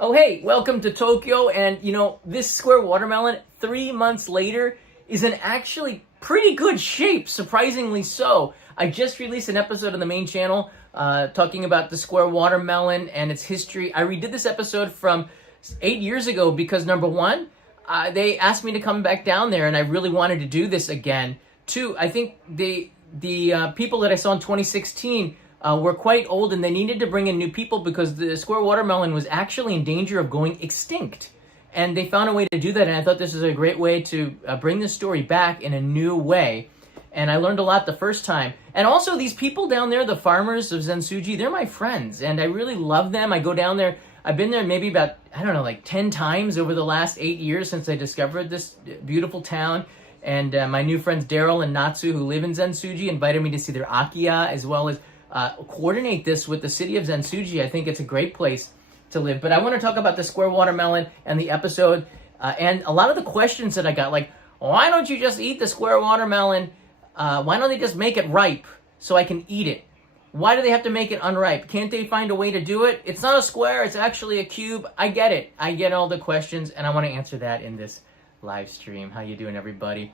Oh, hey, welcome to Tokyo. And this Square Watermelon, 3 months later, is in actually pretty good shape, surprisingly so. I just released an episode on the main channel talking about the Square Watermelon and its history. I redid this episode from 8 years ago because, number one, they asked me to come back down there, and I really wanted to do this again. Two, I think the people that I saw in 2016 were quite old, and they needed to bring in new people because the Square Watermelon was actually in danger of going extinct. And they found a way to do that, and I thought this is a great way to bring the story back in a new way. And I learned a lot the first time. And also, these people down there, the farmers of Zentsuji, they're my friends, and I really love them. I go down there. I've been there maybe about, 10 times over the last 8 years since I discovered this beautiful town. And my new friends Daryl and Natsu, who live in Zentsuji, invited me to see their Akiya, as well as coordinate this with the city of Zentsuji. I think it's a great place to live. But I want to talk about the Square Watermelon and the episode, and a lot of the questions that I got, like, why don't you just eat the Square Watermelon? Why don't they just make it ripe so I can eat it? Why do they have to make it unripe? Can't they find a way to do it? It's not a square, it's actually a cube. I get it. I get all the questions, and I want to answer that in this live stream. How you doing, everybody?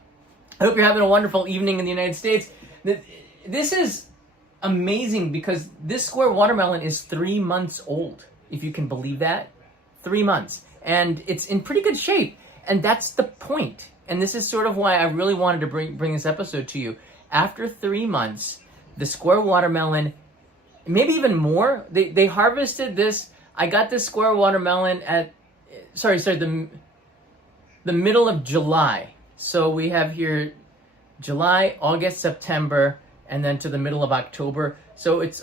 I hope you're having a wonderful evening in the United States. This is amazing because this Square Watermelon is 3 months old, if you can believe that. 3 months. And it's in pretty good shape. And that's the point. And this is sort of why I really wanted to bring this episode to you. After 3 months, the Square Watermelon, maybe even more, they harvested this. I got this Square Watermelon at, the middle of July. So we have here July, August, September, and then to the middle of October. So it's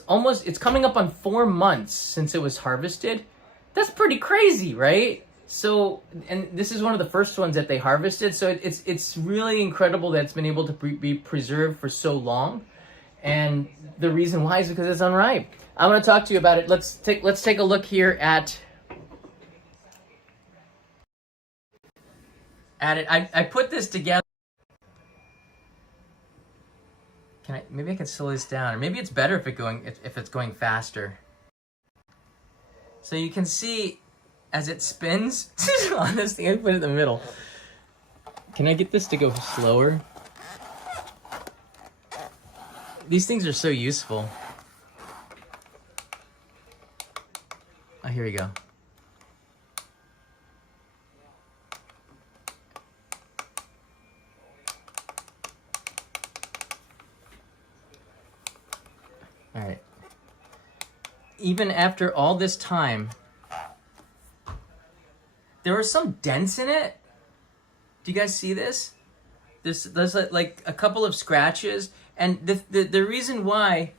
coming up on 4 months since it was harvested. That's pretty crazy, right? So, and this is one of the first ones that they harvested. So it's really incredible that it's been able to be preserved for so long. And the reason why is because it's unripe. I want to talk to you about it. Let's take a look here at it. I put this together. Maybe I can slow this down, or maybe it's better if it's going faster. So you can see as it spins. Honestly, I put it in the middle. Can I get this to go slower? These things are so useful. Oh, here we go. All right. Even after all this time, there are some dents in it. Do you guys see this? There's like a couple of scratches, and the reason why,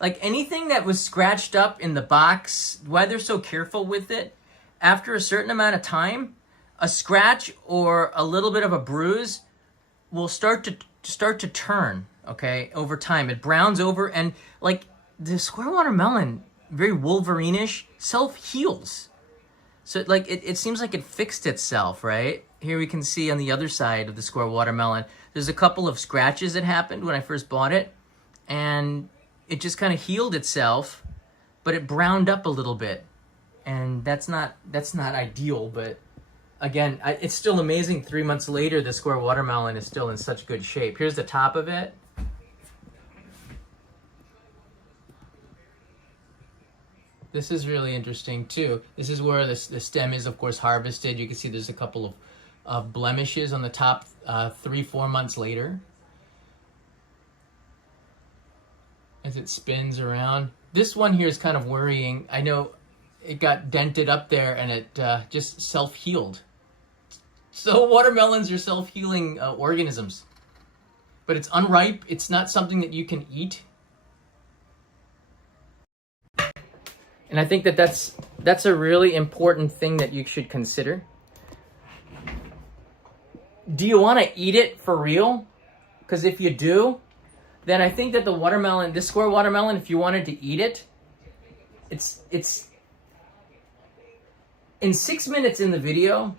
like anything that was scratched up in the box, why they're so careful with it, after a certain amount of time, a scratch or a little bit of a bruise will start to turn. Okay, over time it browns over, and like the Square Watermelon, very Wolverine-ish, self-heals. So like it seems like it fixed itself, right? Here we can see on the other side of the Square Watermelon, there's a couple of scratches that happened when I first bought it, and it just kind of healed itself, but it browned up a little bit, and that's not ideal. But again, it's still amazing. 3 months later, the Square Watermelon is still in such good shape. Here's the top of it. This is really interesting too. This is where the stem is, of course, harvested. You can see there's a couple of blemishes on the top 3-4 months later. As it spins around. This one here is kind of worrying. I know it got dented up there and it just self-healed. So watermelons are self-healing organisms. But it's unripe. It's not something that you can eat. And I think that's a really important thing that you should consider. Do you want to eat it for real? Because if you do, then I think that this Square Watermelon, if you wanted to eat it, it's in 6 minutes in the video.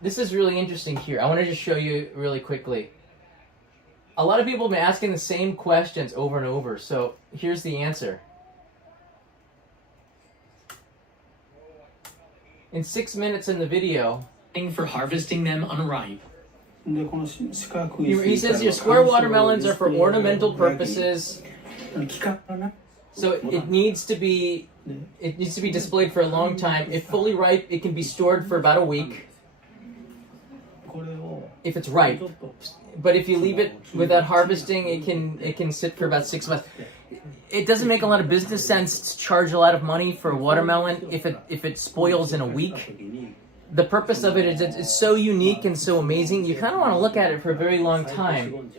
This is really interesting here. I want to just show you really quickly. A lot of people have been asking the same questions over and over. So here's the answer. in 6 minutes in the video for harvesting them unripe. He says here, square watermelons are for ornamental purposes. So it needs to be displayed for a long time. If fully ripe, it can be stored for about a week. If it's ripe. But if you leave it without harvesting, it can sit for about 6 months. It doesn't make a lot of business sense to charge a lot of money for a watermelon if it spoils in a week. The purpose of it is it's so unique and so amazing. You kind of want to look at it for a very long time.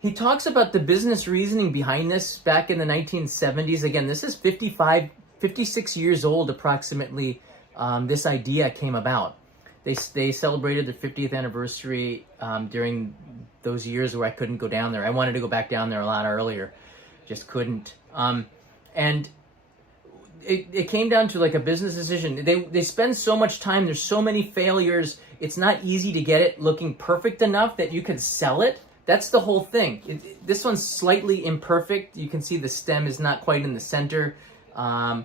He talks about the business reasoning behind this back in the 1970s. Again, this is 56 years old approximately. This idea came about. They celebrated the 50th anniversary during those years where I couldn't go down there. I wanted to go back down there a lot earlier, just couldn't. And it came down to like a business decision. They spend so much time. There's so many failures. It's not easy to get it looking perfect enough that you could sell it. That's the whole thing. This one's slightly imperfect. You can see the stem is not quite in the center. I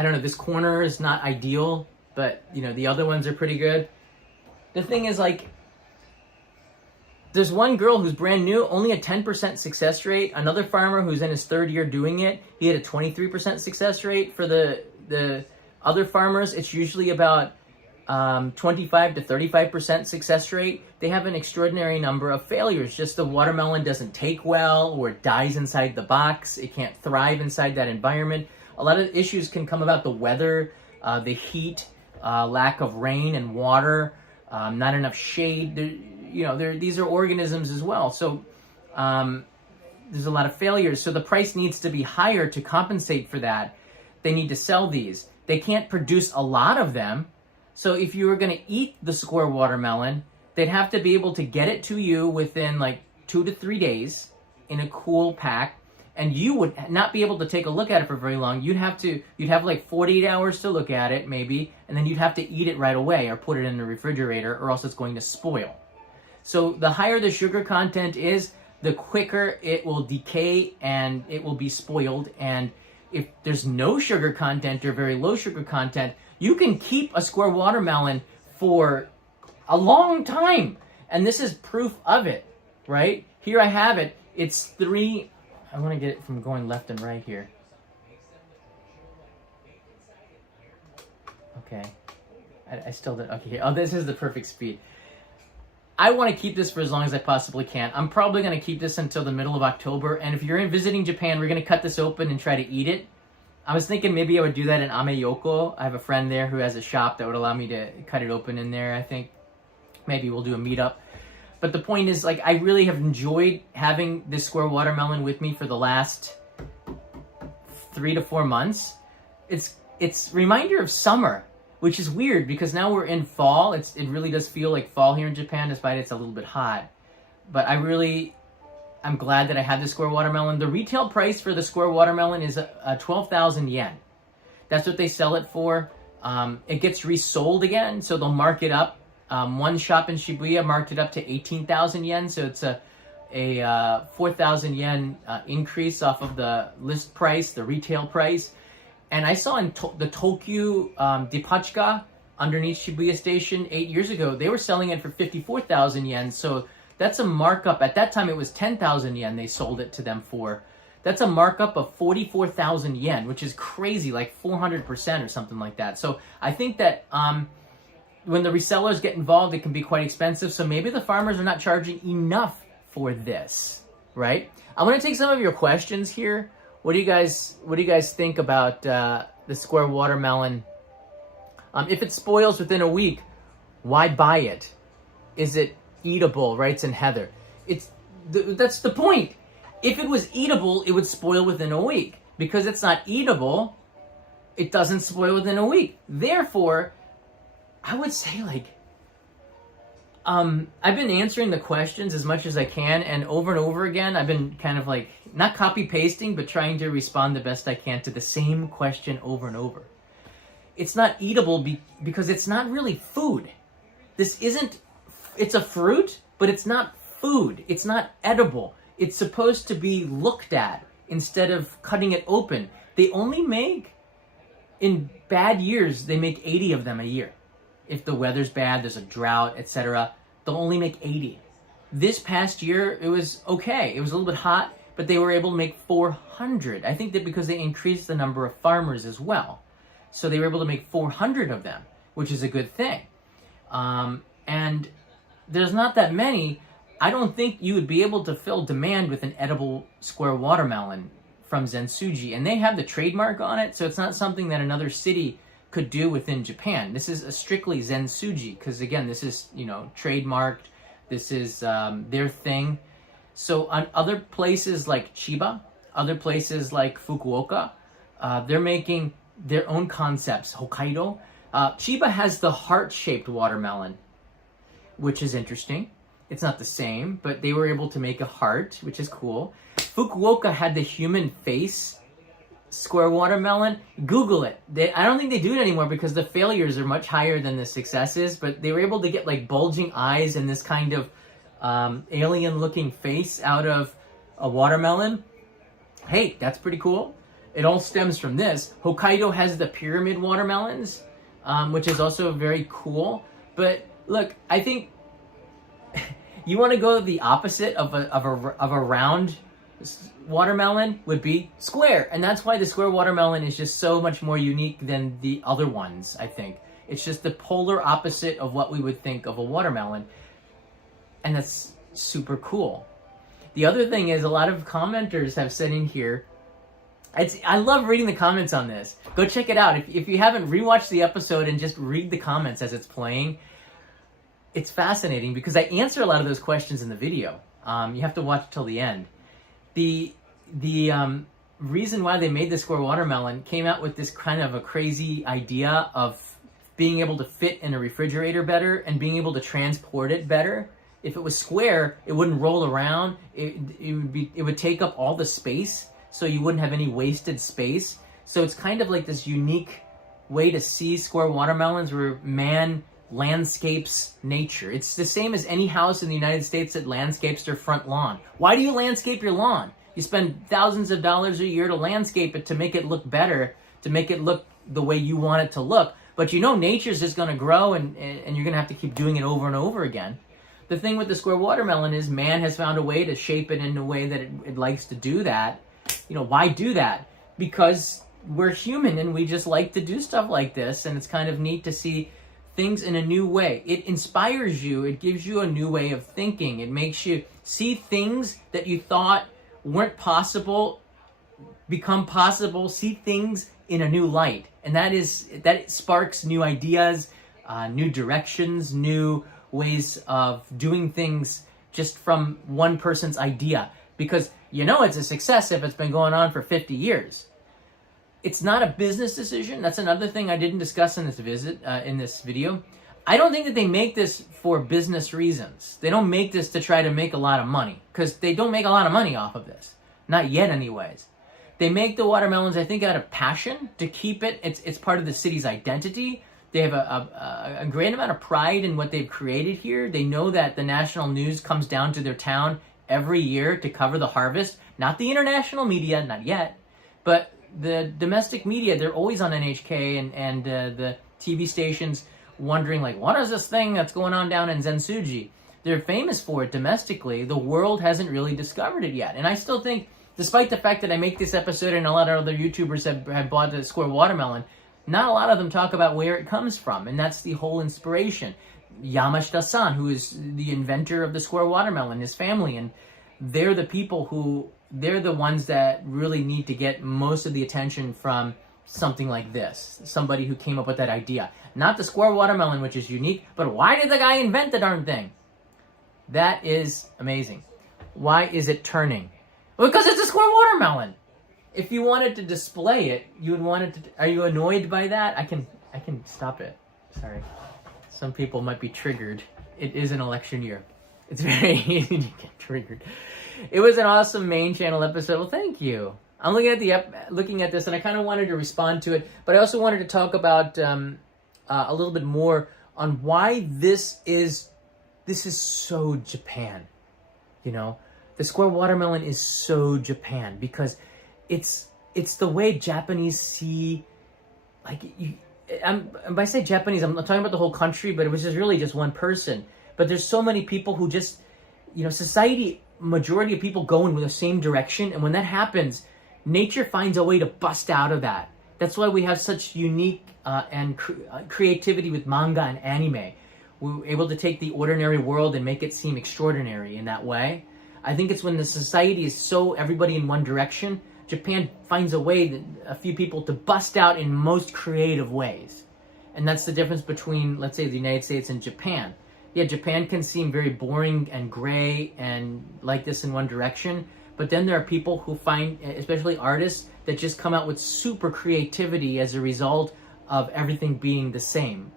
don't know. This corner is not ideal, but you know the other ones are pretty good. The thing is, like, there's one girl who's brand new, only a 10% success rate. Another farmer who's in his 3rd year doing it, he had a 23% success rate. For the other farmers, it's usually about 25 to 35% success rate. They have an extraordinary number of failures. Just the watermelon doesn't take well, or it dies inside the box. It can't thrive inside that environment. A lot of issues can come about the weather, the heat, lack of rain and water, not enough shade. These are organisms as well. So there's a lot of failures. So the price needs to be higher to compensate for that. They need to sell these. They can't produce a lot of them. So if you were going to eat the square watermelon, they'd have to be able to get it to you within like 2 to 3 days in a cool pack. And you would not be able to take a look at it for very long. You'd have like 48 hours to look at it maybe, and then you'd have to eat it right away or put it in the refrigerator, or else it's going to spoil. So the higher the sugar content is, the quicker it will decay and it will be spoiled. And if there's no sugar content or very low sugar content, you can keep a square watermelon for a long time. And this is proof of it, right? Here I have it. It's 3... I want to get it from going left and right here. Okay. I still did. Okay. Oh, this is the perfect speed. I want to keep this for as long as I possibly can. I'm probably going to keep this until the middle of October. And if you're visiting Japan, we're going to cut this open and try to eat it. I was thinking maybe I would do that in Ameyoko. I have a friend there who has a shop that would allow me to cut it open in there, I think. Maybe we'll do a meetup. But the point is, like, I really have enjoyed having this square watermelon with me for the last 3 to 4 months. It's a reminder of summer, which is weird because now we're in fall. It really does feel like fall here in Japan, despite it's a little bit hot. But I'm glad that I had the square watermelon. The retail price for the square watermelon is 12,000 yen. That's what they sell it for. It gets resold again, so they'll mark it up. One shop in Shibuya marked it up to 18,000 yen, so it's a 4,000 yen increase off of the list price, the retail price. And I saw in the Tokyu Depachika underneath Shibuya Station 8 years ago, they were selling it for 54,000 yen. So that's a markup. At that time, it was 10,000 yen they sold it to them for. That's a markup of 44,000 yen, which is crazy, like 400% or something like that. So I think that when the resellers get involved, it can be quite expensive. So maybe the farmers are not charging enough for this, right? I want to take some of your questions here. What do you guys think about the square watermelon? If it spoils within a week, why buy it? Is it eatable? Writes in Heather. That's the point. If it was eatable, it would spoil within a week. Because it's not eatable, it doesn't spoil within a week. Therefore, I would say, like, I've been answering the questions as much as I can, and over again, I've been kind of like, not copy-pasting, but trying to respond the best I can to the same question over and over. It's not eatable because it's not really food. It's a fruit, but it's not food. It's not edible. It's supposed to be looked at instead of cutting it open. They only make in bad years, they make 80 of them a year. If the weather's bad, there's a drought, etc., they'll only make 80. This past year, it was okay. It was a little bit hot, but they were able to make 400. I think that because they increased the number of farmers as well. So they were able to make 400 of them, which is a good thing. And there's not that many. I don't think you would be able to fill demand with an edible square watermelon from Zentsuji. And they have the trademark on it, so it's not something that another city could do within Japan. This is a strictly Zentsuji, because again, this is, trademarked. This is their thing. So on other places like Chiba, other places like Fukuoka, they're making their own concepts. Hokkaido. Chiba has the heart-shaped watermelon, which is interesting. It's not the same, but they were able to make a heart, which is cool. Fukuoka had the human face square watermelon. Google it. I don't think they do it anymore because the failures are much higher than the successes, but they were able to get like bulging eyes and this kind of alien-looking face out of a watermelon. Hey, that's pretty cool. It all stems from this. Hokkaido has the pyramid watermelons, which is also very cool. But look, I think you want to go the opposite of a round watermelon would be square, and that's why the square watermelon is just so much more unique than the other ones. I think it's just the polar opposite of what we would think of a watermelon, and that's super cool. The other thing is, a lot of commenters have said in here, I love reading the comments on this. Go check it out. If you haven't, rewatched the episode and just read the comments as it's playing. It's fascinating because I answer a lot of those questions in the video. You have to watch till the end. The reason why they made the square watermelon came out with this kind of a crazy idea of being able to fit in a refrigerator better and being able to transport it better. If it was square, it wouldn't roll around. It would take up all the space, so you wouldn't have any wasted space. So it's kind of like this unique way to see square watermelons where man landscapes nature. It's the same as any house in the United States that landscapes their front lawn. Why do you landscape your lawn? You spend thousands of dollars a year to landscape it, to make it look better, to make it look the way you want it to look. But nature's just going to grow, and you're going to have to keep doing it over and over again. The thing with the square watermelon is man has found a way to shape it in a way that it likes to do that. Why do that? Because we're human and we just like to do stuff like this, and it's kind of neat to see things in a new way. It inspires you. It gives you a new way of thinking. It makes you see things that you thought weren't possible become possible. See things in a new light, and that sparks new ideas, new directions, new ways of doing things just from one person's idea. Because it's a success if it's been going on for 50 years. It's not a business decision. That's another thing I didn't discuss in this video. I don't think that they make this for business reasons. They don't make this to try to make a lot of money, because they don't make a lot of money off of this. Not yet anyways. They make the watermelons, I think, out of passion to keep it. It's part of the city's identity. They have a great amount of pride in what they've created here. They know that the national news comes down to their town every year to cover the harvest. Not the international media, not yet, but the domestic media. They're always on NHK and the TV stations wondering, like, what is this thing that's going on down in Zentsuji? They're famous for it domestically. The world hasn't really discovered it yet. And I still think, despite the fact that I make this episode and a lot of other YouTubers have bought the square watermelon, not a lot of them talk about where it comes from. And that's the whole inspiration. Yamashita-san, who is the inventor of the square watermelon, his family, and they're the ones that really need to get most of the attention from something like this. Somebody who came up with that idea. Not the square watermelon, which is unique, but why did the guy invent the darn thing? That is amazing. Why is it turning? Well, because it's a square watermelon. If you wanted to display it, you would want it to... Are you annoyed by that? I can stop it. Sorry. Some people might be triggered. It is an election year. It's very easy to get triggered. It was an awesome main channel episode. Well, thank you. I'm looking at this, and I kind of wanted to respond to it, but I also wanted to talk about a little bit more on why this is so Japan. The square watermelon is so Japan because it's the way Japanese see like and by say Japanese, I'm not talking about the whole country, but it was just really just one person. But there's so many people who just, society, majority of people go in the same direction. And when that happens, nature finds a way to bust out of that. That's why we have such unique creativity with manga and anime. We're able to take the ordinary world and make it seem extraordinary in that way. I think it's when the society is so everybody in one direction, Japan finds a way, that a few people, to bust out in most creative ways. And that's the difference between, let's say, the United States and Japan. Yeah, Japan can seem very boring and gray and like this in one direction, but then there are people who find, especially artists, that just come out with super creativity as a result of everything being the same.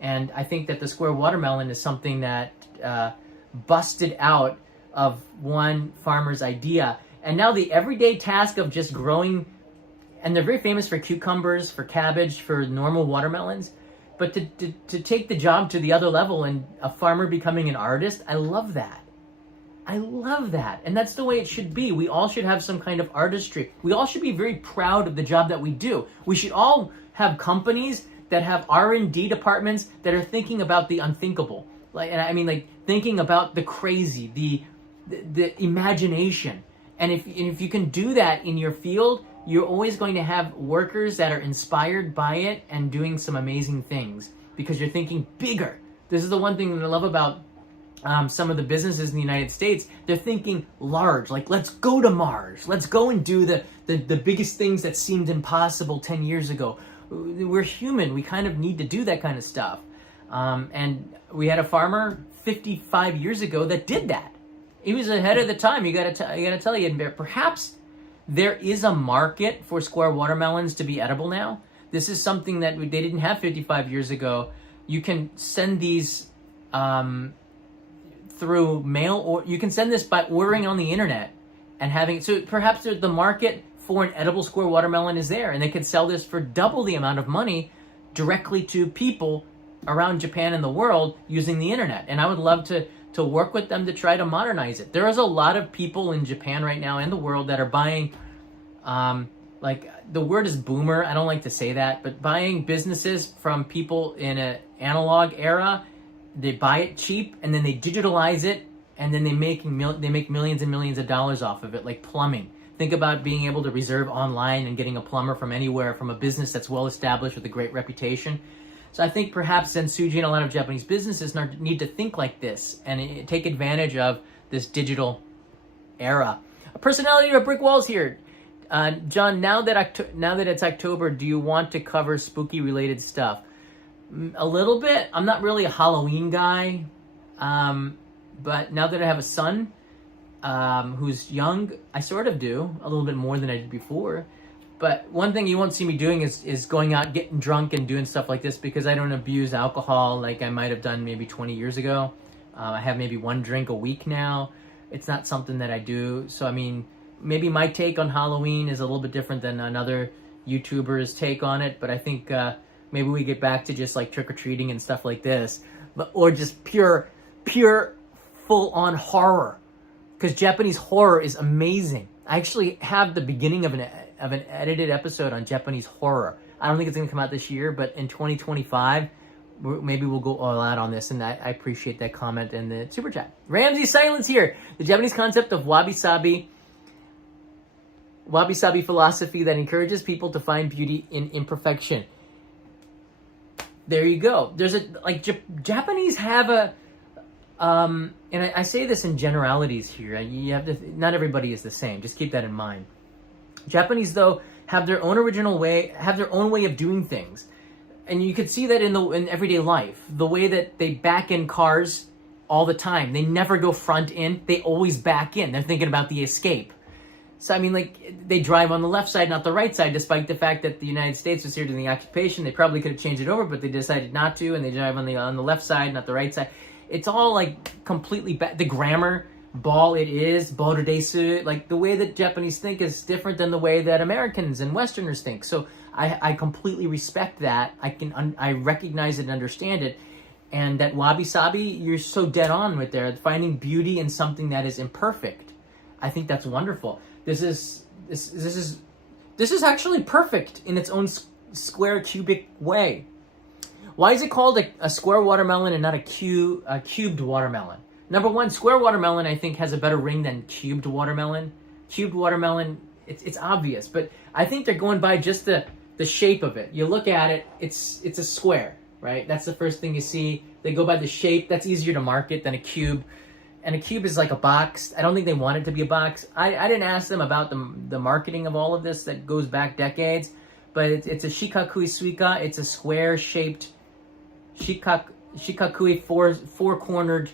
And I think that the Square Watermelon is something that busted out of one farmer's idea. And now the everyday task of just growing, and they're very famous for cucumbers, for cabbage, for normal watermelons, but to take the job to the other level and a farmer becoming an artist, I love that. I love that. And that's the way it should be. We all should have some kind of artistry. We all should be very proud of the job that we do. We should all have companies that have R&D departments that are thinking about the unthinkable. Like thinking about the crazy, the imagination. And if you can do that in your field, you're always going to have workers that are inspired by it and doing some amazing things because you're thinking bigger. This is the one thing that I love about some of the businesses in the United States. They're thinking large, like, let's go to Mars. Let's go and do the biggest things that seemed impossible 10 years ago. We're human. We kind of need to do that kind of stuff. And we had a farmer 55 years ago that did that. He was ahead of the time. You gotta tell you, and perhaps there is a market for square watermelons to be edible now. This is something that they didn't have 55 years ago. You can send these through mail, or you can send this by ordering on the internet and having. So perhaps the market for an edible square watermelon is there, and they could sell this for double the amount of money directly to people around Japan and the world using the internet. And I would love to work with them to try to modernize it. There is a lot of people in Japan right now and the world that are buying, like the word is boomer. I don't like to say that, but buying businesses from people in an analog era. They buy it cheap and then they digitalize it, and then they make millions and millions of dollars off of it, like plumbing. Think about being able to reserve online and getting a plumber from anywhere, from a business that's well established with a great reputation. So I think perhaps Zentsuji and a lot of Japanese businesses need to think like this and take advantage of this digital era. A personality of brick walls here. John, now that it's October, do you want to cover spooky related stuff? A little bit. I'm not really a Halloween guy, but now that I have a son who's young, I sort of do a little bit more than I did before. But one thing you won't see me doing is going out, getting drunk and doing stuff like this, because I don't abuse alcohol like I might have done maybe 20 years ago. I have maybe one drink a week now. It's not something that I do. So, I mean, maybe my take on Halloween is a little bit different than another YouTuber's take on it. But I think maybe we get back to just like trick-or-treating and stuff like this. Or just pure full-on horror. Because Japanese horror is amazing. I actually have the beginning of an edited episode on Japanese horror. I don't think it's going to come out this year, but in 2025, maybe we'll go all out on this, and I appreciate that comment in the super chat. Ramsey Silence here. The Japanese concept of wabi-sabi philosophy that encourages people to find beauty in imperfection. There you go. There's Japanese have a and I say this in generalities here. You have to. Not everybody is the same. Just keep that in mind. Japanese, though, have their own original way, have their own way of doing things, and you could see that in everyday life. The way that they back in cars all the time. They never go front in. They always back in. They're thinking about the escape. So I mean, like, they drive on the left side, not the right side, despite the fact that the United States was here during the occupation. They probably could have changed it over, but they decided not to, and they drive on the left side, not the right side. It's all like completely the grammar, ball it is, ball desu, like the way that Japanese think is different than the way that Americans and Westerners think. So I completely respect that. I recognize it and understand it. And that wabi-sabi, you're so dead on with there, finding beauty in something that is imperfect. I think that's wonderful. This is actually perfect in its own square cubic way. Why is it called a square watermelon and not a cubed watermelon? Number one, square watermelon I think has a better ring than cubed watermelon. Cubed watermelon, it's obvious, but I think they're going by just the shape of it. You look at it, it's a square, right? That's the first thing you see. They go by the shape. That's easier to market than a cube. And a cube is like a box. I don't think they want it to be a box. I didn't ask them about the marketing of all of this that goes back decades, but it's a shikakui suika. It's a square-shaped shikakui four-cornered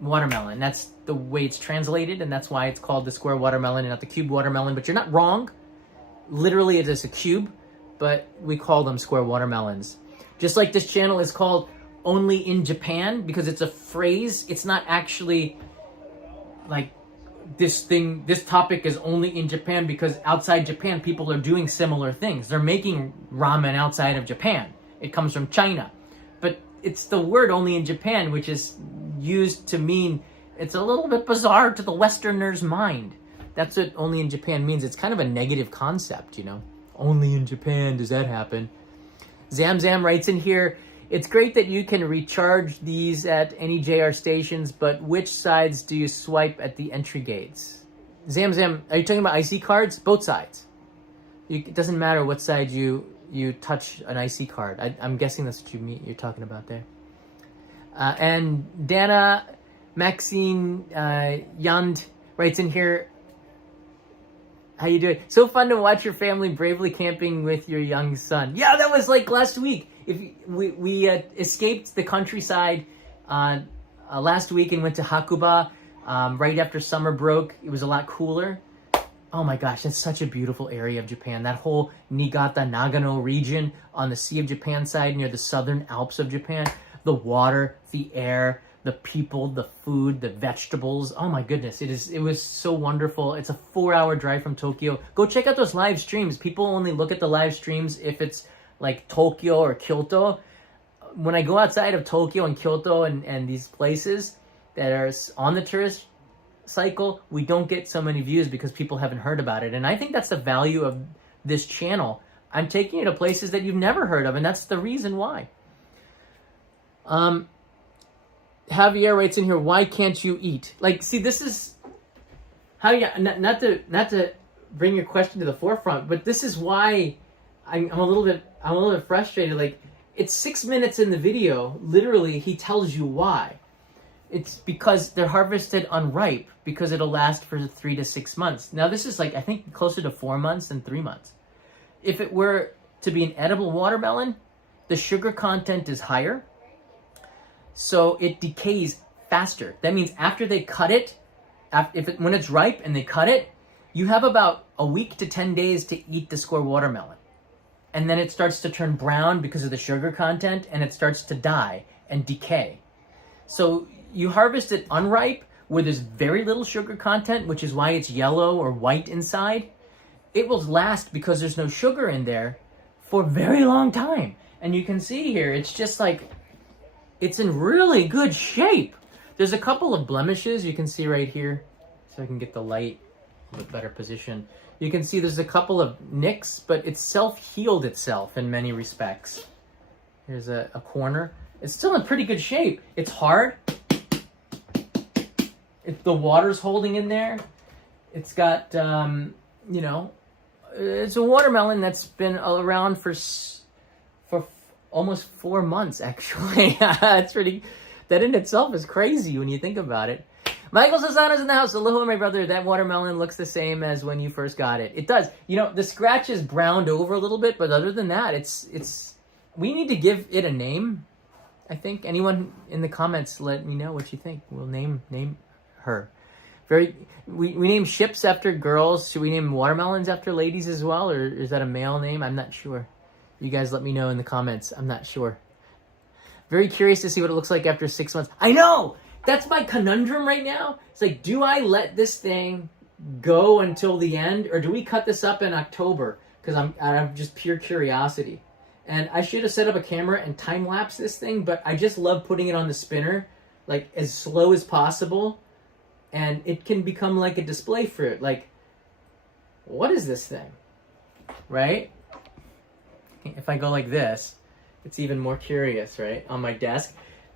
watermelon. That's the way it's translated, and that's why it's called the square watermelon and not the cube watermelon. But you're not wrong. Literally, it is a cube, but we call them square watermelons. Just like this channel is called Only in Japan, because it's a phrase. It's not actually like this topic is only in Japan because outside Japan people are doing similar things. They're making ramen outside of Japan. It comes from China. But it's the word only in Japan, which is used to mean it's a little bit bizarre to the Westerner's mind. That's what only in Japan means. It's kind of a negative concept, you know. Only in Japan does that happen. Zam writes in here, it's great that you can recharge these at any JR stations, but which sides do you swipe at the entry gates? Zam, are you talking about IC cards? Both sides. It doesn't matter what side you touch an IC card. I'm guessing that's what you're talking about there. And Dana Maxine Yand writes in here, how you doing? So fun to watch your family bravely camping with your young son. Yeah, that was like last week. We escaped the countryside last week and went to Hakuba right after summer broke. It was a lot cooler. Oh my gosh, that's such a beautiful area of Japan. That whole Niigata, Nagano region on the Sea of Japan side near the southern Alps of Japan. The water, the air, the people, the food, the vegetables. Oh my goodness, it was so wonderful. It's a 4-hour drive from Tokyo. Go check out those live streams. People only look at the live streams if it's like Tokyo or Kyoto. When I go outside of Tokyo and Kyoto and these places that are on the tourist cycle, we don't get so many views because people haven't heard about it. And I think that's the value of this channel. I'm taking you to places that you've never heard of, and that's the reason why. Javier writes in here, why can't you eat? Like, see, this is how you, not to bring your question to the forefront, but this is why I'm a little bit frustrated. Like, it's 6 minutes in the video. Literally, he tells you why. It's because they're harvested unripe because it'll last for 3 to 6 months. Now, this is like, I think, closer to 4 months than 3 months. If it were to be an edible watermelon, the sugar content is higher, so it decays faster. That means after they cut it, when it's ripe and they cut it, you have about a week to 10 days to eat the square watermelon. And then it starts to turn brown because of the sugar content, and it starts to die and decay. So you harvest it unripe, where there's very little sugar content, which is why it's yellow or white inside. It will last because there's no sugar in there for a very long time. And you can see here, it's just like, it's in really good shape. There's a couple of blemishes you can see right here. So I can get the light in a better position. You can see there's a couple of nicks, but it's self-healed itself in many respects. Here's a corner. It's still in pretty good shape. It's hard. The water's holding in there. It's got, you know, it's a watermelon that's been around for almost 4 months, actually. That's pretty, that in itself is crazy when you think about it. Michael Sasano's in the house. Aloha, my brother. That watermelon looks the same as when you first got it. It does. You know, the scratch is browned over a little bit, but other than that, it's, we need to give it a name. I think anyone in the comments, let me know what you think. We'll name her. We name ships after girls. Should we name watermelons after ladies as well? Or is that a male name? I'm not sure. You guys let me know in the comments. I'm not sure. Very curious to see what it looks like after 6 months. I know! That's my conundrum right now. It's like, do I let this thing go until the end? Or do we cut this up in October? Because I'm just pure curiosity. And I should have set up a camera and time-lapse this thing, but I just love putting it on the spinner, like, as slow as possible. And it can become like a display fruit. Like, what is this thing? Right? if I go like this, it's even more curious, right? On my desk.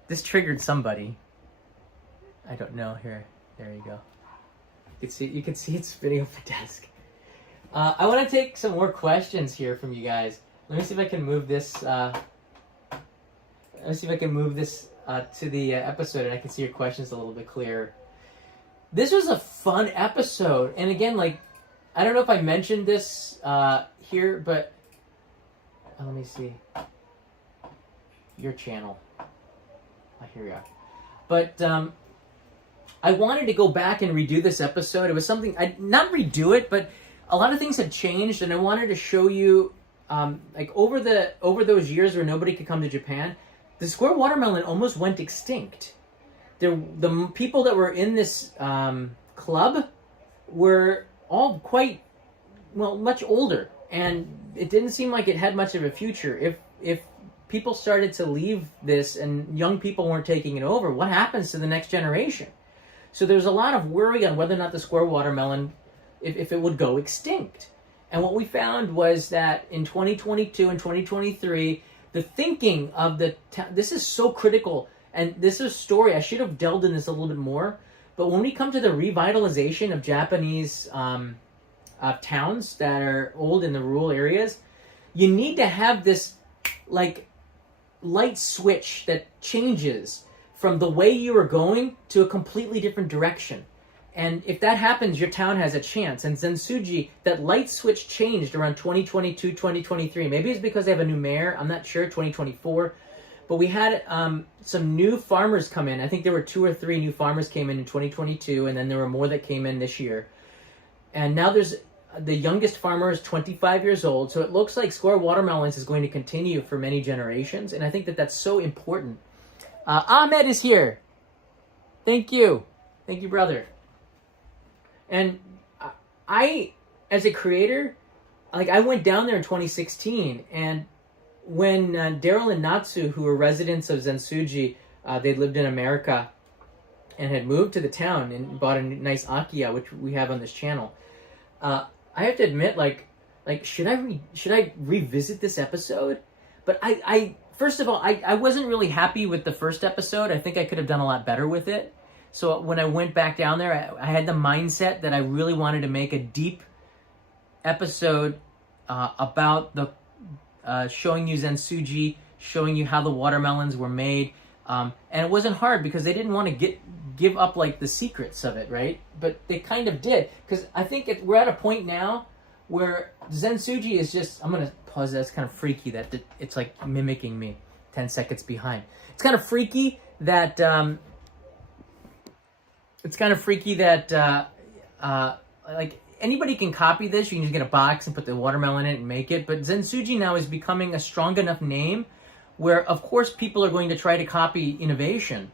This triggered somebody. I don't know. Here, there you go. You can see it spinning up the desk. I want to take some more questions here from you guys. Let me see if I can move this. Let me see if I can move this to the episode, and I can see your questions a little bit clearer. This was a fun episode, and again, like, I don't know if I mentioned this here, but let me see. Your channel. Here we are. But I wanted to go back and redo this episode. It was something, not redo it, but a lot of things had changed, and I wanted to show you, like, over those years where nobody could come to Japan, the Square Watermelon almost went extinct. The people that were in this club were all much older, and it didn't seem like it had much of a future. If people started to leave this and young people weren't taking it over, what happens to the next generation? So there's a lot of worry on whether or not the Square Watermelon, if it would go extinct. And what we found was that in 2022 and 2023, the thinking of this is so critical, and this is a story, I should have delved in this a little bit more, but when we come to the revitalization of Japanese towns that are old in the rural areas, you need to have this, like, light switch that changes from the way you are going to a completely different direction. And if that happens, your town has a chance. And Zentsuji, that light switch changed around 2022, 2023. Maybe it's because they have a new mayor. I'm not sure, 2024. But we had some new farmers come in. I think there were 2 or 3 new farmers came in 2022, and then there were more that came in this year. And now the youngest farmer is 25 years old, so it looks like Square Watermelons is going to continue for many generations, and I think that that's so important. Ahmed is here. Thank you. Thank you, brother. And I, as a creator, like, I went down there in 2016, and when Daryl and Natsu, who were residents of Zentsuji, they lived in America and had moved to the town and bought a nice Akiya, which we have on this channel. I have to admit, like should I revisit this episode? But I first of all, I wasn't really happy with the first episode. I think I could have done a lot better with it. So when I went back down there, I had the mindset that I really wanted to make a deep episode about the showing you Zentsuji, showing you how the watermelons were made. And it wasn't hard because they didn't want to give up, like, the secrets of it, right? But they kind of did, because I think we're at a point now where Zentsuji is just, I'm going to pause that, it's kind of freaky that it's like mimicking me 10 seconds behind. It's kind of freaky that, like, anybody can copy this. You can just get a box and put the watermelon in it and make it. But Zentsuji now is becoming a strong enough name where, of course, people are going to try to copy innovation,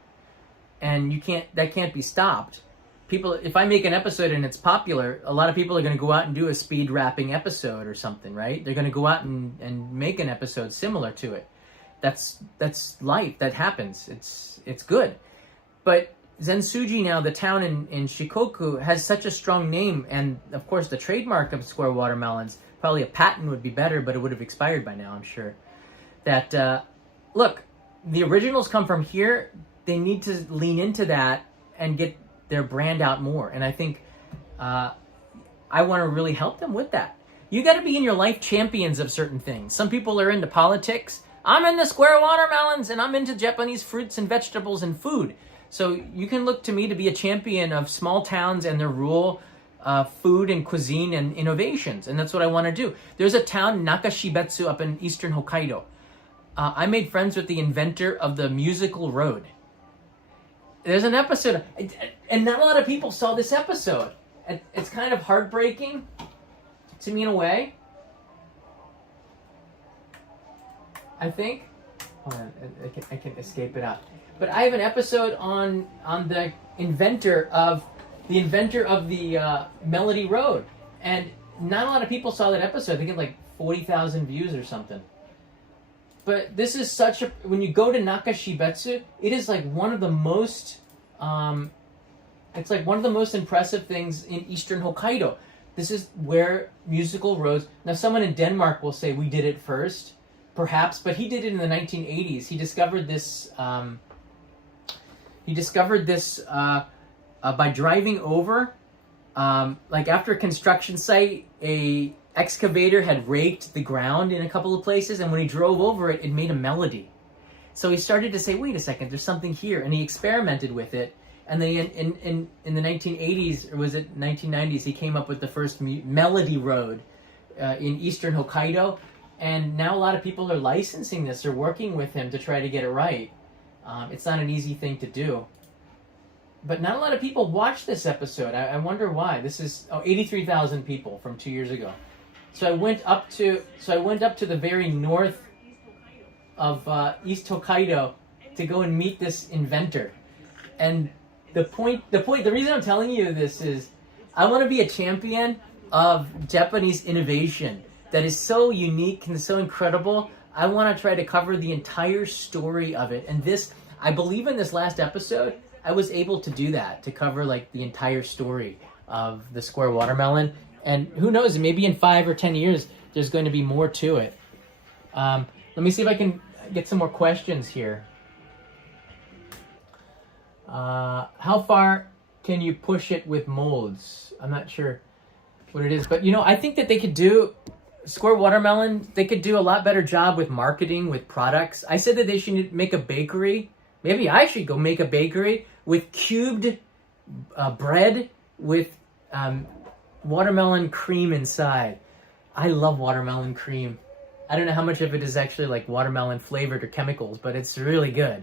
and that can't be stopped. People, if I make an episode and it's popular, a lot of people are going to go out and do a speed rapping episode or something, right? They're going to go out and make an episode similar to it. That's life. That happens. It's good. But Zentsuji now, the town in Shikoku, has such a strong name, and of course the trademark of Square Watermelons, probably a patent would be better, but it would have expired by now, I'm sure. That, look, the originals come from here. They need to lean into that and get their brand out more. And I think I want to really help them with that. You got to be in your life champions of certain things. Some people are into politics. I'm into Square Watermelons, and I'm into Japanese fruits and vegetables and food. So you can look to me to be a champion of small towns and their rural food and cuisine and innovations. And that's what I want to do. There's a town, Nakashibetsu, up in eastern Hokkaido. I made friends with the inventor of the musical road. There's an episode, and not a lot of people saw this episode. It's kind of heartbreaking to me in a way. I think. Hold on, I can escape it out. But I have an episode on the inventor of the Melody Road, and not a lot of people saw that episode. They get like 40,000 views or something. But this is such a, when you go to Nakashibetsu, it is like one of the most, it's like one of the most impressive things in eastern Hokkaido. This is where musical roads, now someone in Denmark will say we did it first, perhaps, but he did it in the 1980s. He discovered this. By driving over, like after a construction site, a excavator had raked the ground in a couple of places, and when he drove over it, it made a melody. So he started to say, "Wait a second, there's something here," and he experimented with it. And then in the 1980s, or was it 1990s, he came up with the first melody road in eastern Hokkaido. And now a lot of people are licensing this or working with him to try to get it right. It's not an easy thing to do. But not a lot of people watch this episode. I wonder why. This is 83,000 people from 2 years ago. So I went up to the very north of East Hokkaido to go and meet this inventor. And the reason I'm telling you this is I want to be a champion of Japanese innovation that is so unique and so incredible. I want to try to cover the entire story of it. And this, I believe in this last episode, I was able to do that, to cover like the entire story of the Square Watermelon. And who knows, maybe in 5 or 10 years, there's going to be more to it. Let me see if I can get some more questions here. How far can you push it with molds? I'm not sure what it is, but I think that they could do, Square Watermelon, they could do a lot better job with marketing, with products. I said that they should make a bakery. Maybe I should go make a bakery with cubed bread with watermelon cream inside. I love watermelon cream. I don't know how much of it is actually like watermelon flavored or chemicals, but it's really good.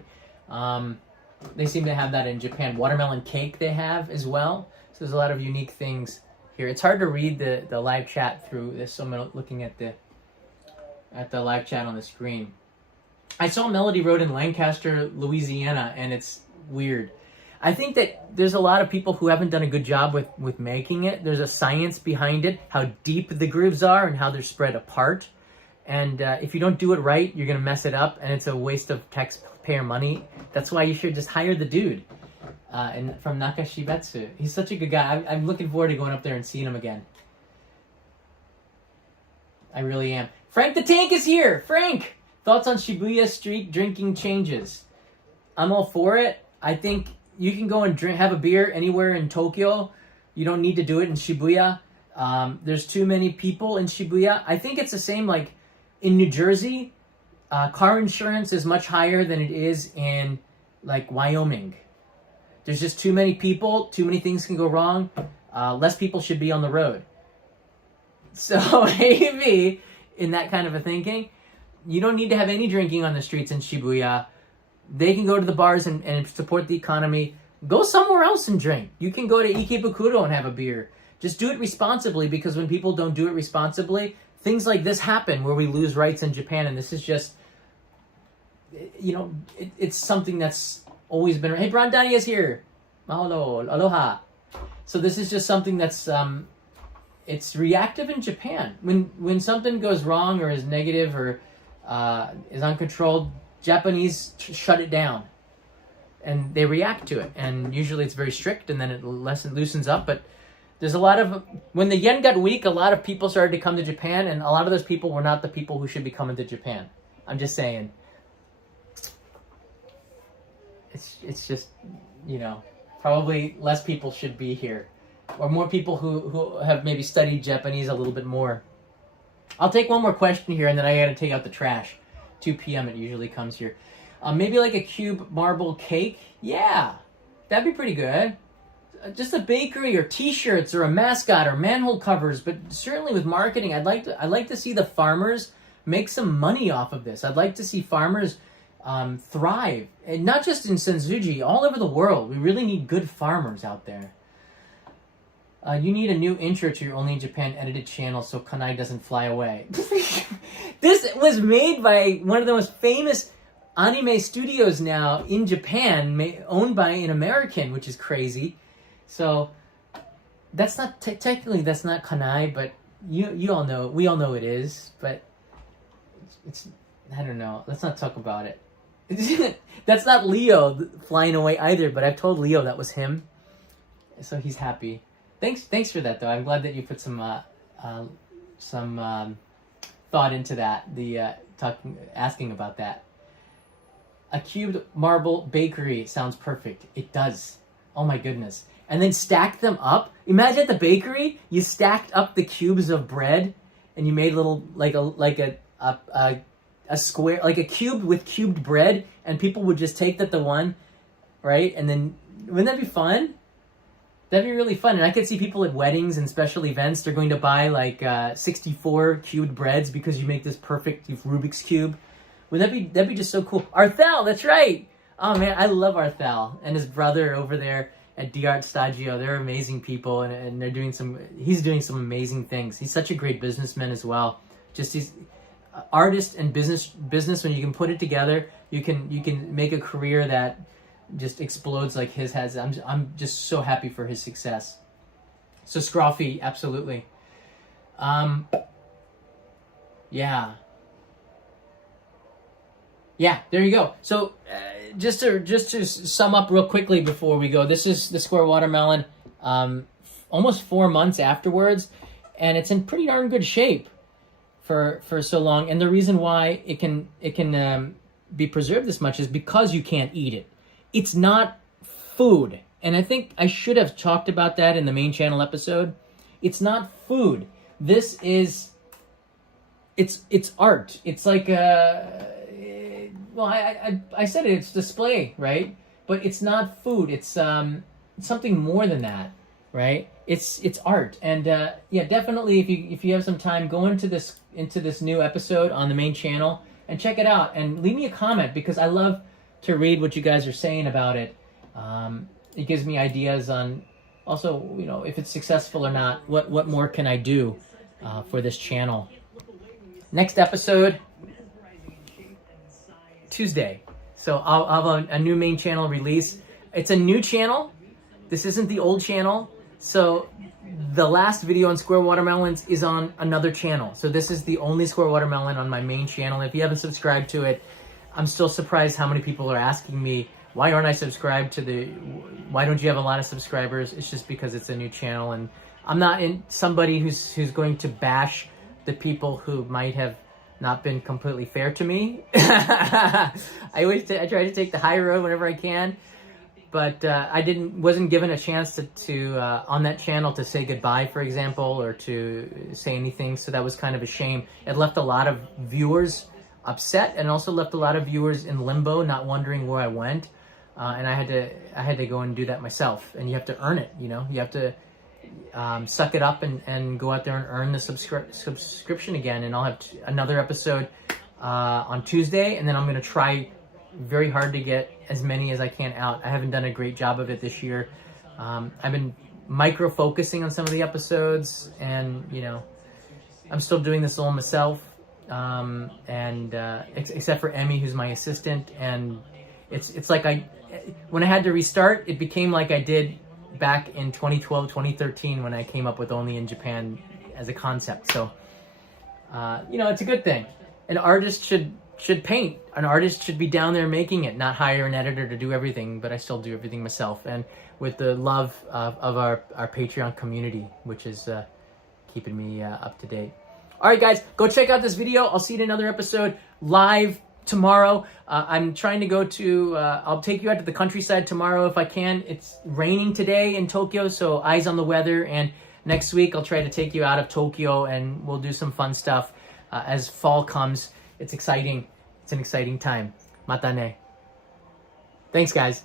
They seem to have that in Japan. Watermelon cake they have as well. So there's a lot of unique things here. It's hard to read the live chat through this, so I'm looking at the live chat on the screen. I saw Melody Road in Lancaster, Louisiana, and it's weird. I think that there's a lot of people who haven't done a good job with making it. There's a science behind it, how deep the grooves are and how they're spread apart. And if you don't do it right, you're going to mess it up, and it's a waste of taxpayer money. That's why you should just hire the dude from Nakashibetsu. He's such a good guy. I'm looking forward to going up there and seeing him again. I really am. Frank the Tank is here. Frank! Thoughts on Shibuya street drinking changes? I'm all for it. I think you can go and have a beer anywhere in Tokyo. You don't need to do it in Shibuya. There's too many people in Shibuya. I think it's the same like in New Jersey. Car insurance is much higher than it is in like Wyoming. There's just too many people. Too many things can go wrong. Less people should be on the road. So maybe in that kind of a thinking, you don't need to have any drinking on the streets in Shibuya. They can go to the bars and support the economy. Go somewhere else and drink. You can go to Ikebukuro and have a beer. Just do it responsibly, because when people don't do it responsibly, things like this happen where we lose rights in Japan. And this is just, it's something that's always been... Hey, Brandani is here. Mahalo. Aloha. So this is just something that's... it's reactive in Japan. When something goes wrong or is negative or is uncontrolled, Japanese shut it down. And they react to it. And usually it's very strict, and then it loosens up. But there's a lot of... When the yen got weak, a lot of people started to come to Japan, and a lot of those people were not the people who should be coming to Japan. I'm just saying. It's just, probably less people should be here. Or more people who have maybe studied Japanese a little bit more. I'll take one more question here, and then I gotta take out the trash. 2 p.m. it usually comes here. Maybe like a cube marble cake? Yeah, that'd be pretty good. Just a bakery or t-shirts or a mascot or manhole covers, but certainly with marketing, I'd like to see the farmers make some money off of this. I'd like to see farmers thrive, and not just in Zentsuji, all over the world. We really need good farmers out there. You need a new intro to your Only in Japan edited channel so Kanai doesn't fly away. This was made by one of the most famous anime studios now in Japan, owned by an American, which is crazy. So that's not technically that's not Kanai, but you all know, we all know it is. But it's I don't know. Let's not talk about it. That's not Leo flying away either. But I've told Leo that was him, so he's happy. Thanks for that though. I'm glad that you put some thought into that, asking about that. A cubed marble bakery sounds perfect. It does. Oh my goodness. And then stack them up. Imagine at the bakery, you stacked up the cubes of bread and you made little, like a square, like a cube with cubed bread, and people would just take the one, right? And then, wouldn't that be fun? That'd be really fun. And I could see people at weddings and special events, they're going to buy like 64 cubed breads because you make this perfect Rubik's Cube. That'd be just so cool. Arthel, that's right. Oh man, I love Arthel and his brother over there at D'Art Stagio. They're amazing people, and he's doing some amazing things. He's such a great businessman as well. Just he's artist and business when you can put it together, you can make a career that just explodes like his has. I'm just so happy for his success. So Scruffy, absolutely. Yeah, there you go. So just to sum up real quickly before we go, this is the Square Watermelon, almost 4 months afterwards, and it's in pretty darn good shape for so long. And the reason why it can be preserved this much is because you can't eat it. It's not food, and I think I should have talked about that in the main channel episode. It's not food. This is it's art. It's like I said it, it's display, right? But it's not food. It's something more than that, right? It's art. And yeah, definitely if you have some time, go into this new episode on the main channel and check it out and leave me a comment, because I love to read what you guys are saying about it. It gives me ideas on also, if it's successful or not, what more can I do for this channel. Next episode, Tuesday. So I'll have a new main channel release. It's a new channel. This isn't the old channel. So the last video on Square Watermelons is on another channel. So this is the only Square Watermelon on my main channel. If you haven't subscribed to it, I'm still surprised how many people are asking me, why aren't I subscribed to why don't you have a lot of subscribers? It's just because it's a new channel, and I'm not somebody who's going to bash the people who might have not been completely fair to me. I try to take the high road whenever I can, but I wasn't given a chance to on that channel to say goodbye, for example, or to say anything. So that was kind of a shame. It left a lot of viewers upset, and also left a lot of viewers in limbo, not wondering where I went. And I had to go and do that myself. And you have to earn it. You have to suck it up and go out there and earn the subscription again. And I'll have another episode on Tuesday, and then I'm going to try very hard to get as many as I can out. I haven't done a great job of it this year. I've been micro-focusing on some of the episodes, and I'm still doing this all myself, except for Emmy, who's my assistant. And it's like when I had to restart, it became like I did back in 2012, 2013, when I came up with Only in Japan as a concept. So, it's a good thing. An artist should paint. An artist should be down there making it, not hire an editor to do everything, but I still do everything myself. And with the love of our Patreon community, which is keeping me up to date. All right, guys, go check out this video. I'll see you in another episode live tomorrow. I'm trying to go to, I'll take you out to the countryside tomorrow if I can. It's raining today in Tokyo, so eyes on the weather. And next week, I'll try to take you out of Tokyo, and we'll do some fun stuff as fall comes. It's exciting. It's an exciting time. Mata ne. Thanks, guys.